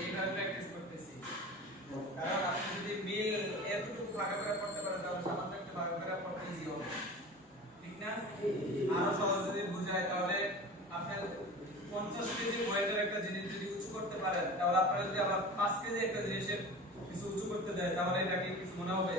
এইভাবে প্র্যাকটিস করতেছি। কারণ আপনি যদি মিল এতটুকু ভাগে ভাগে পড়তে পারেন তাহলে সামান্য একটু ভাগে ভাগে পড়তে ইজি হবে, ঠিক না? আরো সহজ যদি বুঝায় তাহলে আপনি 50 কেজি ওয়েটের একটা জিনিস যদি উঁচু করতে পারেন তাহলে আপনারা যদি আবার 5 কেজি একটা জিনিসের কিছু উঁচু করতে দেয় তাহলে এটা কি কিছু মনে হবে?